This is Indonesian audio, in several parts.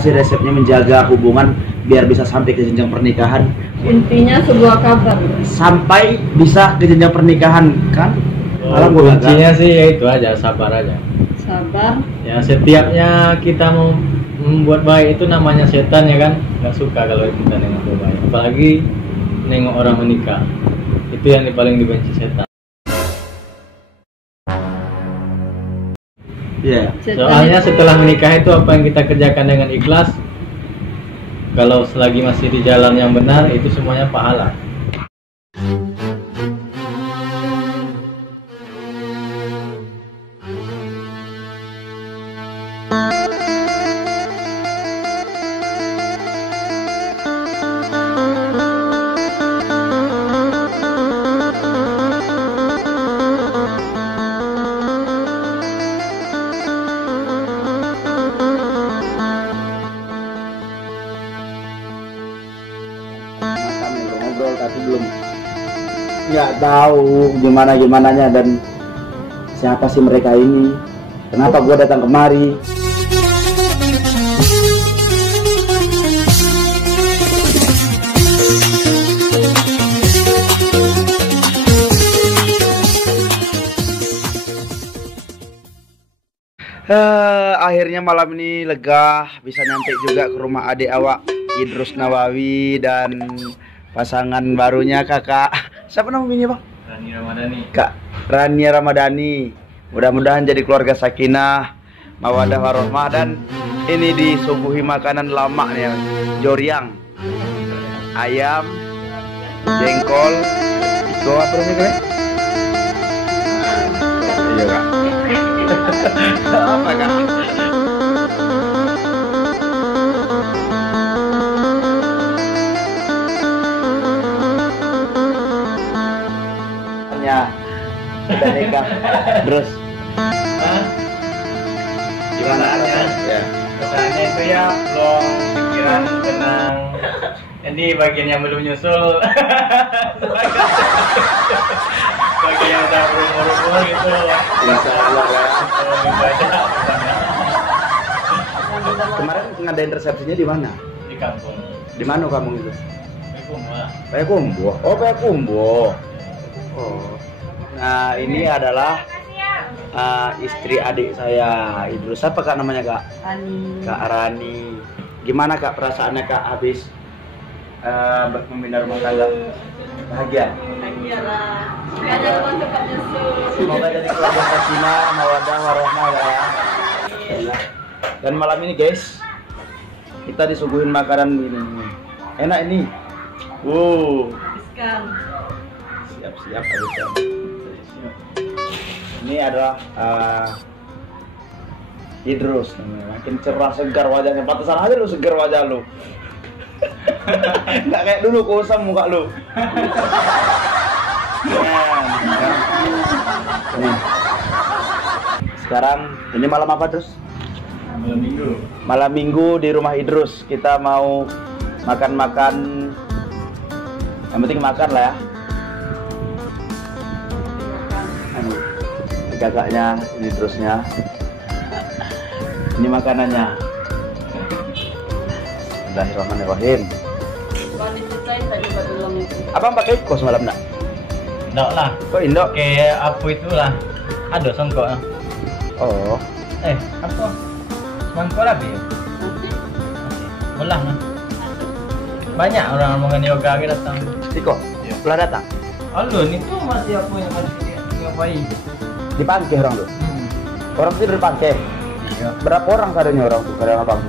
Si resepnya menjaga hubungan biar bisa sampai ke jenjang pernikahan. Intinya sebuah kabar. Sampai bisa ke jenjang pernikahan kan? Kuncinya sih ya itu aja, sabar aja. Sabar. Ya setiapnya kita mau membuat baik itu namanya setan ya kan, nggak suka kalau kita nengok baik. Apalagi nengok orang menikah, itu yang paling dibenci setan. Iya. Soalnya setelah menikah itu apa yang kita kerjakan dengan ikhlas, kalau selagi masih di jalan yang benar itu semuanya pahala. Ngobrol tapi belum nggak tahu gimananya dan siapa sih mereka ini, kenapa gua datang kemari. Akhirnya malam ini lega, bisa nyampe juga ke rumah adik awak Idrus Nawawi dan pasangan barunya kakak. Siapa namanya bang? Rani Ramadhani. Kak Rania Ramadhani. Mudah-mudahan jadi keluarga sakinah, mawadah warohmah, dan ini disuguhi makanan lama nih, joriang, ayam, jengkol, itu apa namanya? Iya kak. Apa kak? Udah nikah terus Gimana aja? Ya. Kesannya itu ya belum pikiran tenang. Jadi bagian yang belum nyusul, bagian yang udah berumur gitu. Insya Allah ya. Gitu aja. Kemarin ngadain resepsinya di mana? Di kampung. Di mana kamu itu? Di rumah. Payakumbuh. Oh Payakumbuh. Oh. Nah ini adalah istri adik saya Idrus. Apa kak namanya kak? Rani. Kak Rani. Gimana kak perasaannya kak habis membina rumah tangga? Bahagia? Bahagia lah. Semoga ada teman cepat nyusul. Semoga jadi keluarga sakinah, mawadah warohmah ya. Dan malam ini guys, kita disuguhin makanan ini. Enak ini. Habiskan. Siap-siap habiskan. Ini adalah Idrus namanya. Makin cerah segar wajahnya. Pantesan aja lu segar wajah lu. Nggak kayak dulu kusam muka lu. Nih. Sekarang ini malam apa terus? Malam minggu. Malam minggu di rumah Idrus. Kita mau makan-makan. Yang penting makan lah ya. Kakaknya, ini Idrusnya. Ini makanannya. Bismillahirrahmanirrahim. Bukan diceritain tadi belum itu. Abang pakai kos malam nak? Enggak lah. Kok indok? Kayak apa itulah. Ada songkok. Oh. Apa? Semangkok lagi. Ulang lah. Banyak orang rombongan yoga kita datang. Tiko, pula datang? Halo, ini tuh masih apa yang masih ngapain? Di pantai orang tuh? Orang tidur di pantai? Iya. Berapa orang kadarnya orang tuh, karyawan abang?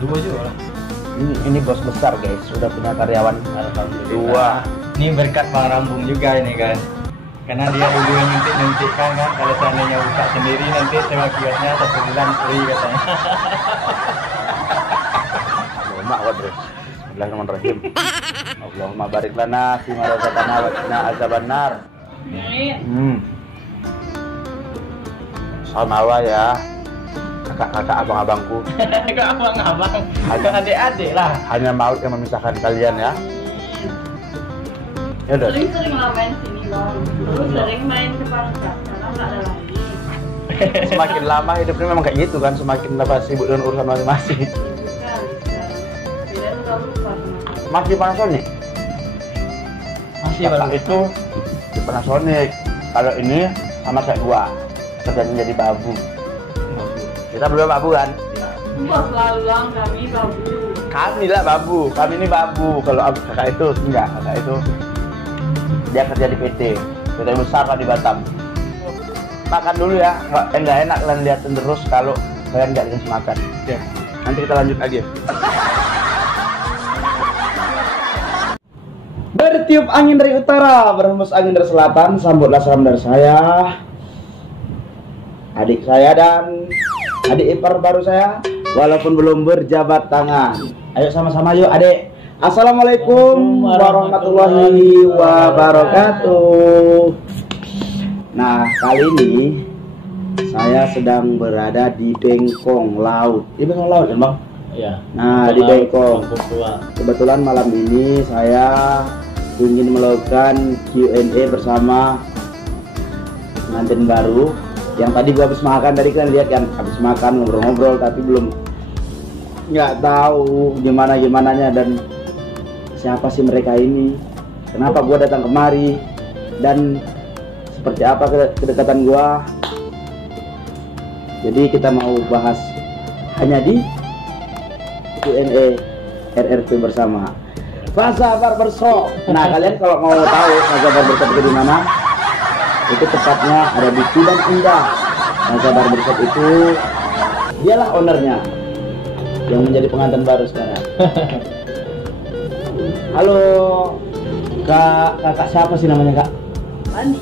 2 juga lah. Ini bos besar guys, sudah punya karyawan. Alhamdulillah. Ini berkat Bang Rambung juga ini kan. Karena dia dulu yang nyuntik-nyuntikkan kan. Kalau seandainya buka sendiri nanti sewa kiosnya 1 bulan free katanya. Mak wadrus. Bismillahirrahmanirrahim. Allahumma barik lana fima razaqtana wa qina azabannar. Sama ya. Kakak-kakak abang-abangku. Kakak abang-abang. Kakak adik-adik lah. Hanya maut yang memisahkan kalian ya. Ya udah. Sering-sering lah main sini bang. Terus sering main ke Pangkat karena nggak ada lagi. Semakin lama hidupnya memang kayak gitu kan, semakin lama sibuk dengan urusan masing-masing. udah lupa sama. Masih Panasonic. Masih Kakak baru. itu di Panasonic. Kalau ini sama kayak gua, kerjanya jadi babu. Kita berdua babu kan? Bos lalang kami babu. Kami lah babu, kami ini babu. Kalau kakak itu enggak, kakak itu dia kerja di PT besar lah di Batam. Makan dulu ya, enggak enak kalian liatin terus kalau kalian nggak dikasih makan. Ya. Nanti kita lanjut lagi. Bertiup angin dari utara, berhembus angin dari selatan, sambutlah salam dari saya, adik saya dan adik ipar baru saya, walaupun belum berjabat tangan. Ayo sama-sama yuk adik. Assalamualaikum warahmatullahi wabarakatuh. Nah, kali ini saya sedang berada di Bengkong Laut. Di Bengkong Laut kan bang? Iya. Nah, di Bengkong. Tua. Kebetulan malam ini saya ingin melakukan Q&A bersama pengantin baru. Yang tadi gua habis makan, tadi kalian lihat kan, habis makan ngobrol-ngobrol tapi belum nggak tahu gimananya dan siapa sih mereka ini, kenapa gua datang kemari dan seperti apa kedekatan gua. Jadi kita mau bahas hanya di Q&A RRP bersama Faza Barbershop. Nah, kalian kalau mau tahu Faza Barbershop itu di mana, itu tepatnya ada di Kudan Indah. Faza Barbershop itu dialah ownernya yang menjadi pengantin baru sekarang. Halo kakak siapa sih namanya kak? Rani.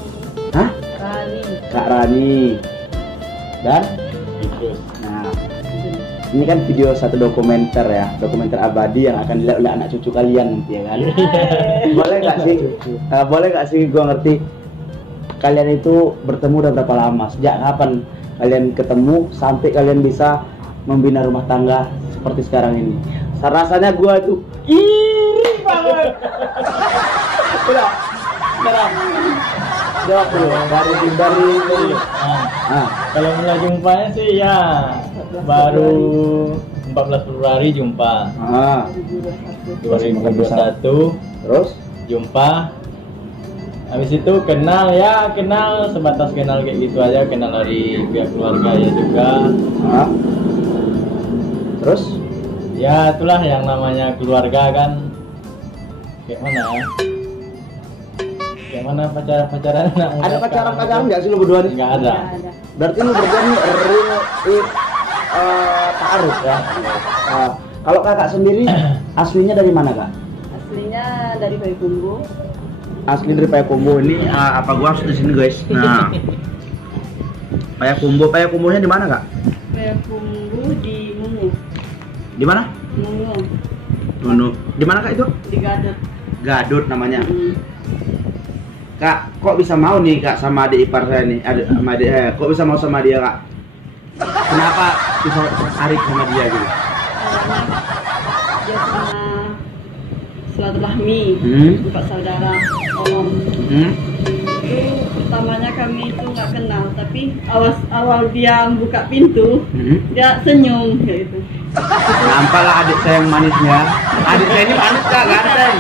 Hah? Rani. Kak Rani. Dan? Terus. Nah, ini kan video satu dokumenter ya, dokumenter abadi yang akan dilihat oleh anak cucu kalian nanti ya kan? Boleh nggak sih? Boleh nggak sih gua ngerti kalian itu bertemu udah berapa lama? Sejak kapan kalian ketemu sampai kalian bisa membina rumah tangga seperti sekarang ini? Rasanya gua tuh iri banget. Udah, sekarang jawab dulu dari Nah, kalau mulai jumpanya sih ya baru 14 Februari jumpa. 2021 Terus jumpa. Habis itu kenal sebatas kenal kayak gitu aja, kenal dari pihak keluarga ya juga. Terus Ya itulah yang namanya keluarga kan. Kayak mana ya? Kayak mana pacaran anak muda ada pacaran sekarang nggak sih lu berdua nih? Nggak ada. Berarti lu berdua nih real ta'aruf ya. Kalau kakak sendiri aslinya dari mana kak? Aslinya dari Payakumbuh. Asli dari Payakumbuh. Ini apa gua harus di sini guys. Nah, Payakumbuhnya di mana kak? Payakumbuh di Mungu. Di mana? Mungu. Di mana kak itu? Di Gadot. Gadut namanya. Kak, kok bisa mau nih kak sama adik ipar saya nih? Sama adik, kok bisa mau sama dia kak? Kenapa bisa tertarik sama dia gitu? Awalnya dia pernah silaturahmi empat saudara om. Itu pertamanya kami itu nggak kenal, tapi awal dia buka pintu dia senyum kayak gitu. Nampaklah adik saya yang manisnya. Adik saya ini manis kak, ganteng.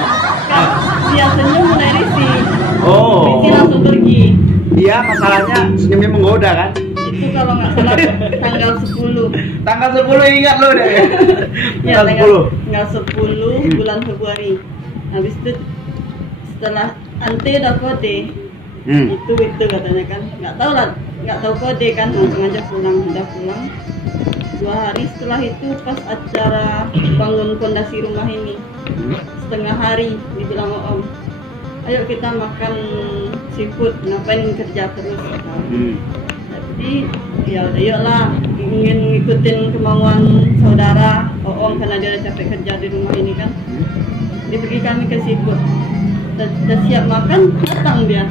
Kan dia senyum mulai risih. Oh. Risih langsung pergi. Dia masalahnya senyumnya menggoda kan? Itu kalau nggak salah tanggal 10. Tanggal 10 ingat lo deh. Ya, Tanggal 10. tanggal 10 bulan Februari. Habis itu setelah ante udah kode, itu katanya kan, nggak tahu kode kan, langsung aja pulang. Udah pulang 2 hari setelah itu pas acara bangun pondasi rumah ini, setengah hari dibilang om, ayo kita makan seafood, ngapain kerja terus. Jadi ya udah yuklah, ingin ngikutin kemauan saudara om karena dia udah capek kerja di rumah ini kan. Diberi kami ke seafood, udah siap makan, datang dia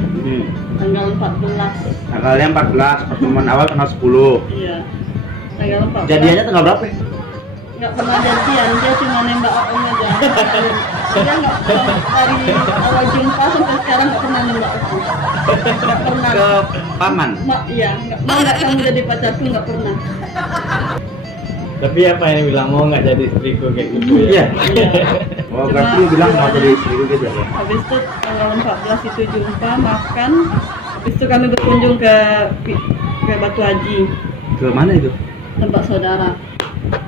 tanggal 14. Tanggalnya 14, pertemuan awal tanggal 10. Iya, tanggal 14. Jadiannya tanggal berapa? Nggak pernah jadian, dia cuma nembak om aja. Dia nggak dari awal jumpa sampai sekarang nggak pernah nembak aku. Nggak pernah. Ke paman. Iya, nggak kamu jadi pacarku, nggak pernah. Tapi apa yang bilang mau nggak jadi istriku kayak gitu Iya. ya? Oh, berarti lu bilang mau jadi istriku gitu ya? Habis itu tanggal 14 itu jumpa makan. Habis itu kami berkunjung ke Batu Haji, Ke mana itu? tempat saudara.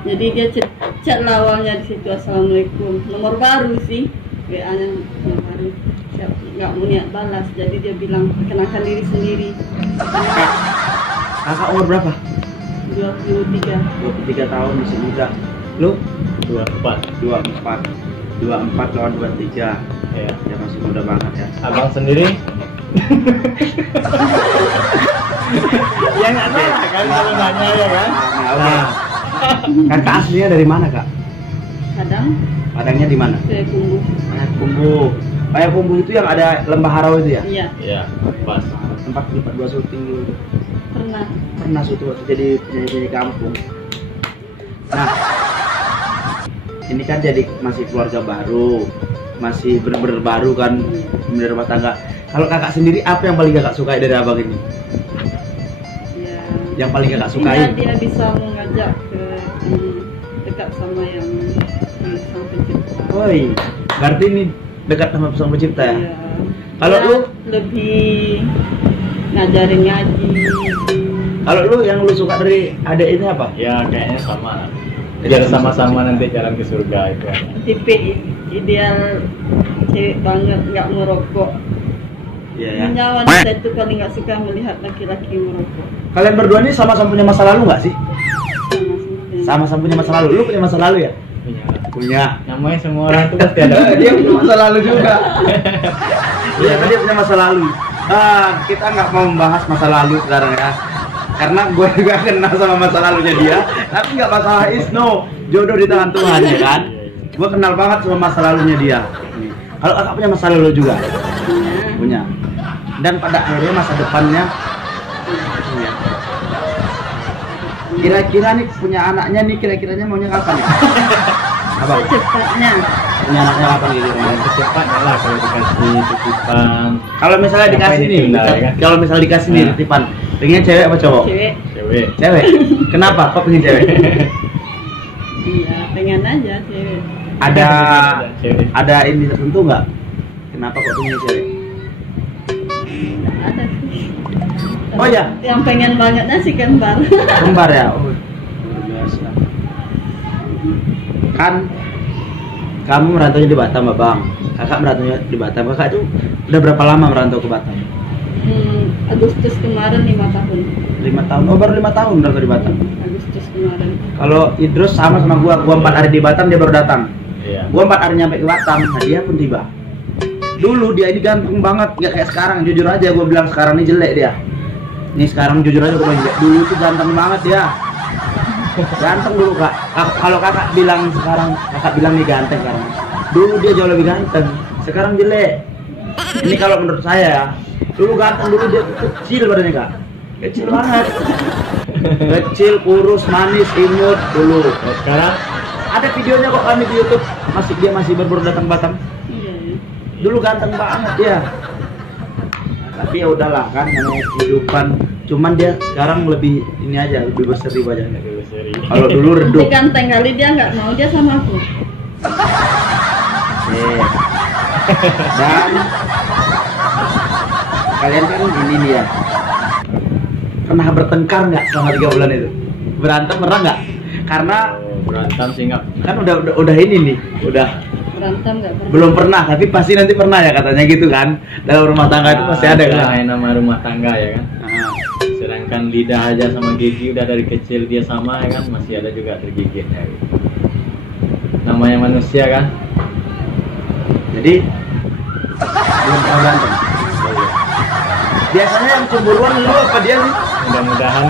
Jadi dia chat awalnya di situ, assalamualaikum. Nomor baru sih, WA-nya nomor baru. Siap, nggak mau niat balas. Jadi dia bilang kenalkan diri sendiri. Kakak umur berapa? 23. 23 tahun, masih muda. Lu? 24. 24 lawan 23. Ya. Ya masih muda banget ya. Abang sendiri? Ya nggak salah kan kalau nanya ya kan? Nah, kakak aslinya dari mana kak? Kadang Padangnya di mana? saya tunggu. Payakumbuh. Payakumbuh itu yang ada lembah harau itu ya? Iya, Iya, pas. Tempat gua syuting dulu. pernah. Syuting waktu jadi penyanyi kampung. Nah, ini kan jadi masih keluarga baru, masih bener-bener baru kan, bener rumah tangga. Kalau kakak sendiri apa yang paling kakak sukai dari abang ini? Ya. Yang paling kakak Intinya sukai? dia bisa mengajak ke dekat sama yang sang pencipta. Oi, berarti ini dekat sama sang pencipta ya? Iya. Kalau Dia lu? lebih ngajarin ngaji. Kalau lu yang lu suka dari adek ini apa? Ya kayaknya sama. Biar sama-sama nanti jalan ke surga itu. Tipe ideal cewek banget, nggak merokok. Iya ya. Punya wanita itu paling nggak suka melihat laki-laki merokok. Kalian berdua ini sama-sama punya masa lalu nggak sih? Sama-sama punya masa lalu. Lu punya masa lalu ya? Punya. Punya. Namanya semua orang tuh pasti ada. Dia punya masa lalu juga. Iya, kan dia punya masa lalu. Kita nggak mau membahas masa lalu sekarang ya. Karena gue juga kenal sama masa lalunya dia. Tapi nggak masalah, Isno. Jodoh di tangan Tuhan ya kan. Gue kenal banget sama masa lalunya dia. Kalau kakak punya masa lalu juga? Punya. Dan pada akhirnya masa depannya punya. Kira-kira nih punya anaknya nih, kira-kiranya maunya kapan ya? Abang, Secepatnya. punya anaknya kapan gitu? Ya, secepatnya lah kalau dikasih titipan. Kalau misalnya Apa dikasih ini nih, tunda, ya kan? kalau misalnya dikasih nih Nah. titipan, pengennya cewek apa cowok? Cewek. Cewek. Cewek. Kenapa? Kok pengen cewek? Iya, pengen aja cewek. Ada Cewek. ada ini tertentu nggak? Kenapa kok pengen cewek? Nggak ada sih. Oh ya, Yang pengen bangetnya sih kembar. kembar ya. Oh, luar biasa. Kan kamu merantaunya di Batam, Bang. Kakak merantaunya di Batam. Kakak itu udah berapa lama merantau ke Batam? Agustus kemarin 5 tahun. 5 tahun. Oh, baru 5 tahun merantau di Batam. Agustus kemarin. Kalau Idrus sama gua 4 hari di Batam, dia baru datang. Iya. Gua 4 hari nyampe ke Batam, nah dia pun tiba. Dulu dia ini ganteng banget, nggak kayak sekarang. Jujur aja gua bilang sekarang ini jelek dia. Nih sekarang jujur aja gua bilang jelek. Dulu tuh ganteng banget dia. Ganteng dulu kak. Kalau kakak bilang sekarang, kakak bilang nih ganteng sekarang. Dulu dia jauh lebih ganteng. Sekarang jelek. Ini kalau menurut saya ya. Dulu ganteng, dulu dia kecil badannya kak. Kecil banget. Kecil, kurus, manis, imut dulu. Nah, sekarang Ada videonya kok kami di YouTube. Dia masih berburu datang Batam. Iya, iya. Dulu ganteng banget dia. Tapi ya udahlah kan, namanya kehidupan. Cuman dia sekarang lebih ini aja, lebih berseri wajahnya. seri. Kalau dulu redup. Tapi ganteng kali dia nggak mau, dia sama aku. Dan kalian kan ini nih ya. Pernah bertengkar nggak selama 3 bulan itu? Berantem pernah nggak? Karena Berantem sih nggak. kan udah ini nih, udah Berantem nggak pernah. belum pernah, tapi pasti nanti pernah ya katanya gitu kan. Dalam rumah tangga itu pasti ada kan. Yang nama rumah tangga ya kan. Nah, Sedangkan lidah aja sama gigi udah dari kecil dia sama ya kan, masih ada juga tergigitnya gitu. Namanya manusia kan. jadi belum pernah berantem. Biasanya yang cemburuan lu apa dia sih? Mudah-mudahan.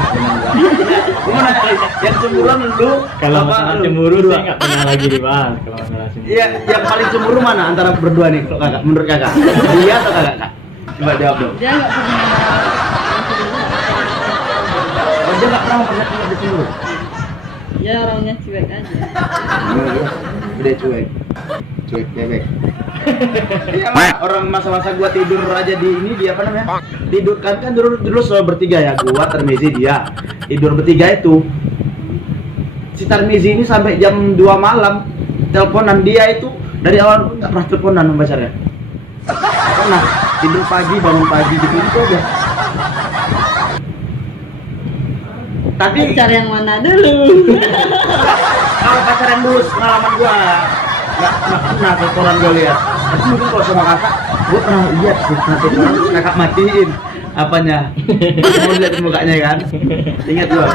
Gua mau nanya, yang cemburuan lu Kalau apa masalah lu? cemburu Berdua? sih nggak pernah lagi dibahas kalau masalah cemburu. Iya, yang paling cemburu mana antara berdua nih kalau kakak? Menurut kakak? Dia atau kakak? Kak? Coba jawab dong. Dia nggak pernah. Oh, dia nggak pernah pernah dia cemburu. Dia orangnya cuek aja. Udah cuek bebek. Iyalah, orang masa-masa gua tidur aja di ini dia apa namanya? Tidur kan dulu selalu bertiga ya, gua Termizi dia. Tidur bertiga itu si Tarmizi ini sampai jam 2 malam teleponan. Dia itu dari awal nggak pernah teleponan sama pacarnya. Nggak pernah, tidur pagi, bangun pagi gitu itu aja. Tapi Pacar yang mana dulu? kalau pacaran dulu pengalaman gua nggak pernah teleponan gua lihat. Tapi mungkin kalau sama kakak gua pernah lihat sih pernah teleponan terus kakak matiin apanya. Mau lihat mukanya kan? Ingat gua.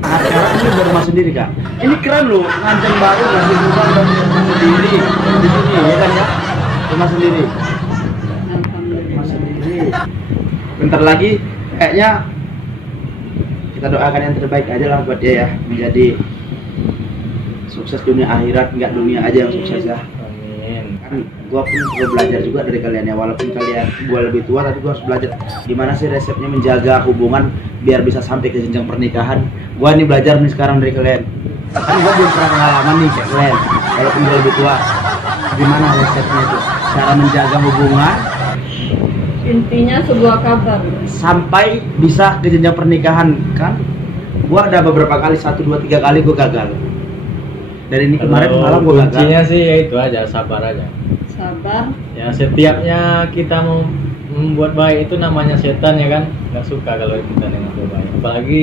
Nah, sekarang ini udah rumah sendiri kak. Ini keren loh, nganceng baru ngasih rumah dan rumah sendiri di sini ya kan ya, rumah sendiri. Rumah sendiri. Bentar lagi kayaknya kita doakan yang terbaik aja lah buat dia ya, menjadi sukses dunia akhirat, nggak dunia aja yang sukses ya. Amin. Kan gua pun perlu belajar juga dari kalian ya, walaupun kalian gua lebih tua tapi gua harus belajar gimana sih resepnya menjaga hubungan biar bisa sampai ke jenjang pernikahan. Gua nih belajar nih sekarang dari kalian, kan gua belum pernah pengalaman nih kayak kalian, walaupun gua lebih tua. Gimana resepnya itu cara menjaga hubungan Intinya sebuah kabar. sampai bisa ke jenjang pernikahan? Kan gua ada beberapa kali, 1, 2, 3 kali gua gagal. Dan ini kemarin Kalau malam gua gagal. kuncinya sih ya itu aja, sabar aja. Sabar. Ya setiapnya kita mau membuat baik itu namanya setan ya kan, nggak suka kalau kita nengok baik, apalagi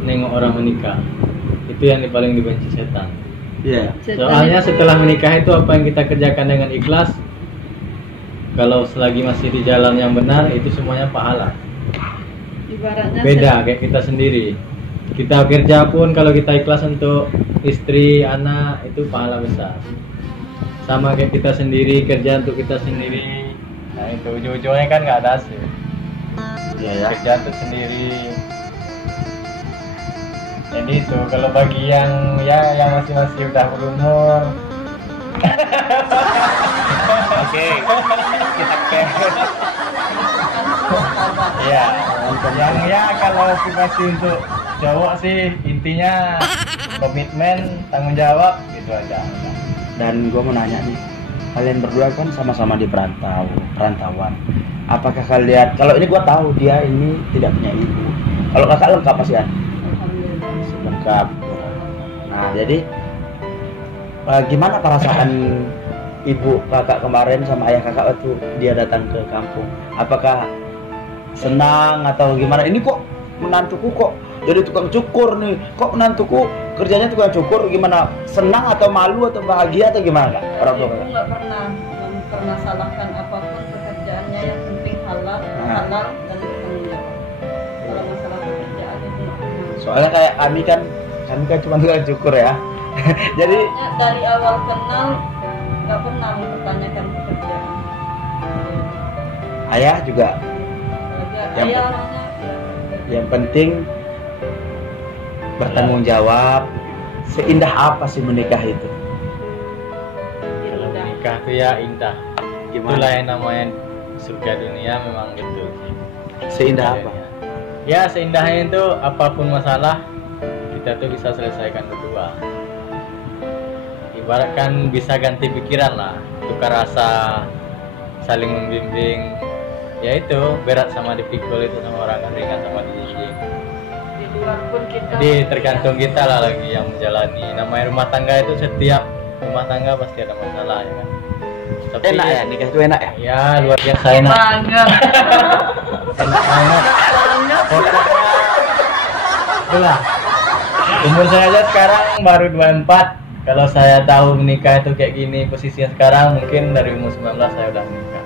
nengok orang menikah. Itu yang paling dibenci setan. Iya. Soalnya setelah menikah itu apa yang kita kerjakan dengan ikhlas, kalau selagi masih di jalan yang benar itu semuanya pahala. Ibaratnya Beda kayak kita sendiri. Kita kerja pun kalau kita ikhlas untuk istri, anak itu pahala besar. Sama kayak kita sendiri kerja untuk kita sendiri. Nah itu ujung-ujungnya kan nggak ada hasil. Iya ya. Kerja untuk sendiri. Jadi itu kalau bagi yang masih udah berumur. Oke, kita ke. Ya, yang ya kalau masih untuk cowok sih intinya komitmen, tanggung jawab gitu aja. Dan gue mau nanya nih, kalian berdua kan sama-sama di perantauan. Apakah kalian, kalau ini gue tahu dia ini tidak punya ibu. Kalau kakak lengkap pasti kan? Alhamdulillah. Lengkap. Nah jadi gimana perasaan ibu kakak kemarin sama ayah kakak waktu dia datang ke kampung? Apakah senang atau gimana? Ini kok menantuku kok jadi tukang cukur nih? Kok menantuku kerjanya tukang cukur? Gimana? Senang atau malu atau bahagia atau gimana kak? Orang tua Ibu kakak? nggak pernah salahkan apapun pekerjaannya, yang penting halal, Nah. halal dan bertanggung jawab. Kalau masalah pekerjaan itu nggak pernah. Soalnya kayak kami kan cuma tukang cukur ya. Jadi Pokoknya dari awal kenal nggak pernah mempertanyakan pekerjaan. ayah juga Apalagi Yang ayah pen- orangnya ya, yang penting bertanggung jawab. Seindah apa sih menikah itu? ya udah. Nikah itu ya indah. Itulah Gimana? yang namanya surga dunia, memang gitu sih. Seindah apa? Ya seindahnya itu apapun masalah kita tuh bisa selesaikan berdua. Ibaratkan bisa ganti pikiran lah, tukar rasa, saling membimbing. Ya itu berat sama dipikul itu sama orang, ringan sama dijinjing. Di luar pun kita. Jadi tergantung kita lah lagi yang menjalani. Namanya rumah tangga itu setiap rumah tangga pasti ada masalah ya kan. Tapi Enak ya, nikah itu enak ya? ya luar biasa enak. Banget. Enak banget. Banget. Pokoknya itulah. Umur saya aja sekarang baru 24. Kalau saya tahu menikah itu kayak gini posisinya sekarang, mungkin dari umur 19 saya udah menikah.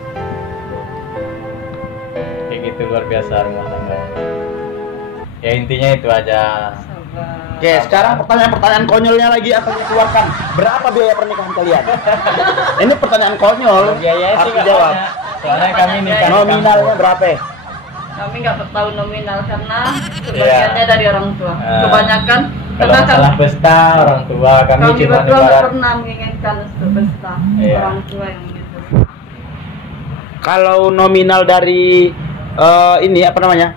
Kayak gitu luar biasa rumah tangga. Ya intinya itu aja. Sabar. Oke, sekarang pertanyaan-pertanyaan konyolnya lagi akan dikeluarkan. Berapa biaya pernikahan kalian? Ini pertanyaan konyol. Biayanya sih Harus nggak dijawab. banyak. Soalnya kami nikah di Nominalnya kampung. berapa? Kami nggak tahu nominal karena sebagiannya dari orang tua. Ah. Kebanyakan Kalau karena masalah pesta orang tua, kami kami cuma berdua nggak ibarat pernah menginginkan untuk pesta. Iya. Orang tua yang gitu. Kalau nominal dari ini apa namanya?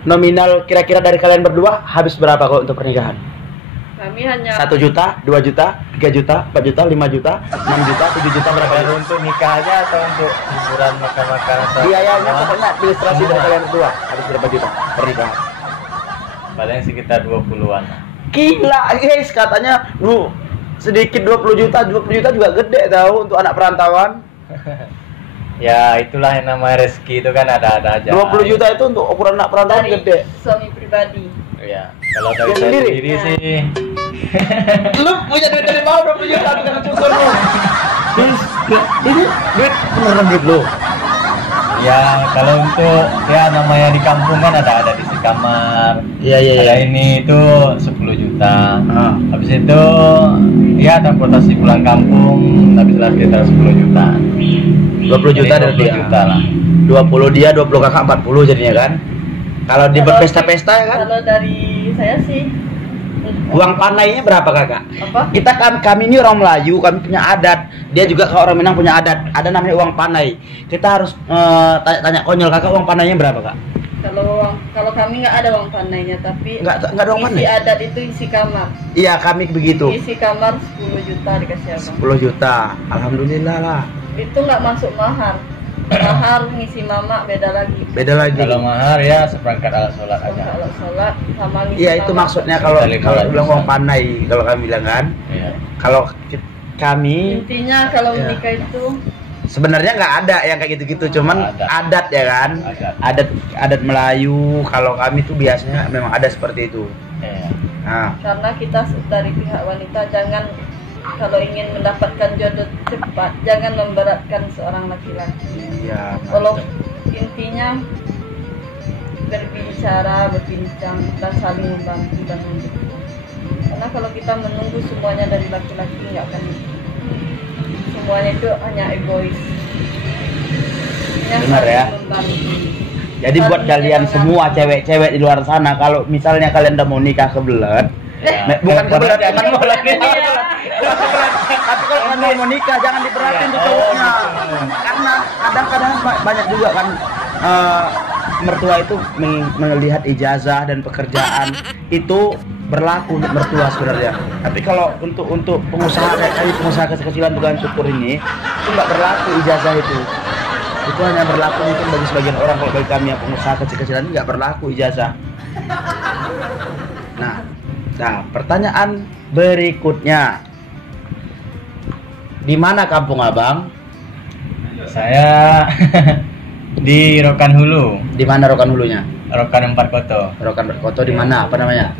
Nominal kira-kira dari kalian berdua habis berapa kalau untuk pernikahan? Kami hanya 1 juta, 2 juta, 3 juta, 4 juta, 5 juta, 6 juta, 7 juta berapa? Baru untuk nikah aja atau untuk hiburan makan-makan atau Biayanya apa? pokoknya administrasi dari kalian berdua habis berapa juta pernikahan? paling sekitar 20-an. Gila guys, katanya lu sedikit 20 juta juga gede tahu untuk anak perantauan. Ya itulah yang namanya rezeki itu kan ada-ada aja. 20 juta itu untuk ukuran anak perantauan Dari gede. suami pribadi. Ya, kalau dari Yang saya sendiri? sendiri sih. Lu punya duit dari mana 20 juta dengan cukur lu? Guys, ini duit beneran duit lu. Ya kalau untuk ya namanya di kampung kan ada di kamar. Iya Ada ini itu 10 juta. Ah. Habis itu ya transportasi pulang kampung habis lah sekitar 10 juta. 20 juta dari 20 dia. juta lah. 20 dia, 20 kakak, 40 jadinya kan. Kalau di Kalau- berpesta-pesta ya kan. Kalau dari saya sih Uang panainya berapa kakak? apa? Kita kan kami ini orang Melayu, kami punya adat. Dia juga kalau orang Minang punya adat. Ada namanya uang panai. Kita harus tanya konyol kakak, uang panainya berapa kak? Kalau kami nggak ada uang panainya, tapi Nggak ada uang isi panai? adat itu isi kamar. Iya kami begitu. Isi kamar 10 juta dikasih abang. 10 juta. Alhamdulillah lah. Itu nggak masuk mahar. Mahar ngisi mama beda lagi. Beda lagi. Kalau mahar ya seperangkat alat sholat aja. Kalau sholat sama ngisi Iya itu mama. maksudnya kalau Dari kalau mulai bilang bisa. uang panai kalau kami bilang kan. Iya. Kalau kami Intinya kalau Ya. menikah itu sebenarnya nggak ada yang kayak gitu-gitu, cuman Ada. adat ya kan. Adat. Adat Melayu. Kalau kami tuh biasanya memang ada seperti itu. Iya. Nah, karena kita dari pihak wanita jangan kalau ingin mendapatkan jodoh cepat jangan memberatkan seorang laki-laki. iya. Kalau intinya berbincang dan saling membantu dan mendukung. Karena kalau kita menunggu semuanya dari laki-laki nggak akan, semuanya itu hanya egois. Yang Benar saling ya. membantu. Jadi buat Saling kalian menjaga. semua cewek-cewek di luar sana, kalau misalnya kalian udah mau nikah kebelet, Ya. bukan kebelet, Jangan bukan kebelet. kebelet. Tapi kalau kalian mau nikah jangan diberatin tuh cowoknya. Karena kadang-kadang banyak juga kan mertua itu melihat ijazah dan pekerjaan itu berlaku untuk mertua sebenarnya. Tapi kalau untuk pengusaha kayak kami, pengusaha kecil-kecilan tukang cukur ini itu nggak berlaku ijazah itu. Itu hanya berlaku mungkin bagi sebagian orang, kalau bagi kami yang pengusaha kecil-kecilan ini nggak berlaku ijazah. Nah, pertanyaan berikutnya, di mana kampung abang? Saya di Rokan Hulu, Di mana Rokan Hulunya? Rokan 4 Koto. Rokan Berkoto di mana? Apa namanya?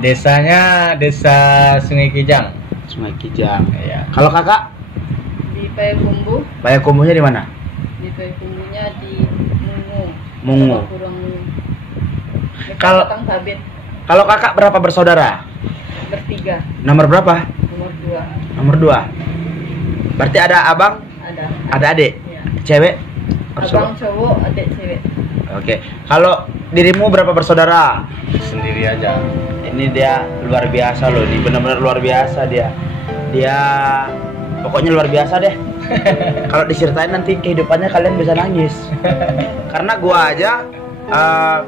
Desanya Desa Sungai Kijang. Sungai Kijang. Iya. Kalau kakak, Di Payakumbuh, Payakumbuhnya di mana? di Payakumbuhnya di Mungu. Mungu. Kurang Mungu. Kalau- Kang Sabit Kalau kakak berapa bersaudara? bertiga, Nomor berapa? nomor 2 Nomor 2. Berarti ada abang, ada. ada adik, Ya. cewek, Abang cowok, adik cewek. Oke. Kalau dirimu berapa bersaudara? Sendiri aja. Ini dia luar biasa loh, dia benar-benar luar biasa dia. Dia pokoknya luar biasa deh. Kalau diceritain nanti kehidupannya kalian bisa nangis. Karena gua aja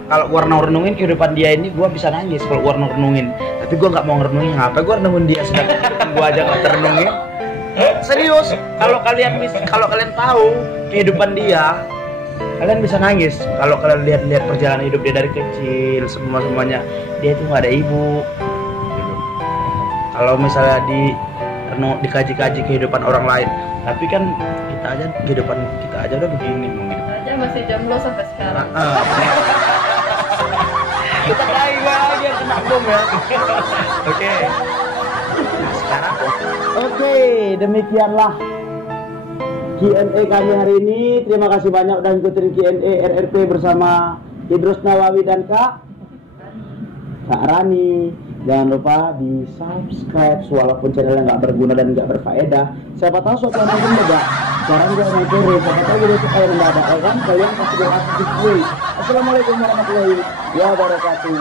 kalau gua renungin kehidupan dia ini gua bisa nangis kalau gua renungin. Tapi gua nggak mau ngerenungin, ngapa gua renungin dia sedangkan kehidupan gua aja nggak terenungin. Serius, kalau kalian tahu kehidupan dia, kalian bisa nangis. Kalau kalian lihat perjalanan hidup dia dari kecil, semuanya dia itu nggak ada ibu. Kalau misalnya dikaji-kaji kehidupan orang lain, tapi kan kehidupan kita aja udah begini mungkin. Aja masih jomblo sampai sekarang. Kita lagi yang kena bom ya. Oke. Nah, sekarang oke, demikianlah Q&A kami hari ini. Terima kasih banyak udah ikutin Q&A RRP bersama Idrus Nawawi dan Kak Rani. Jangan lupa di subscribe walaupun channelnya nggak berguna dan nggak berfaedah. Siapa tahu suatu yang mungkin juga jarang juga yang kiri. Siapa tahu video itu kayak mendadak kan kalian kasih doa sedikit. Assalamualaikum warahmatullahi wabarakatuh.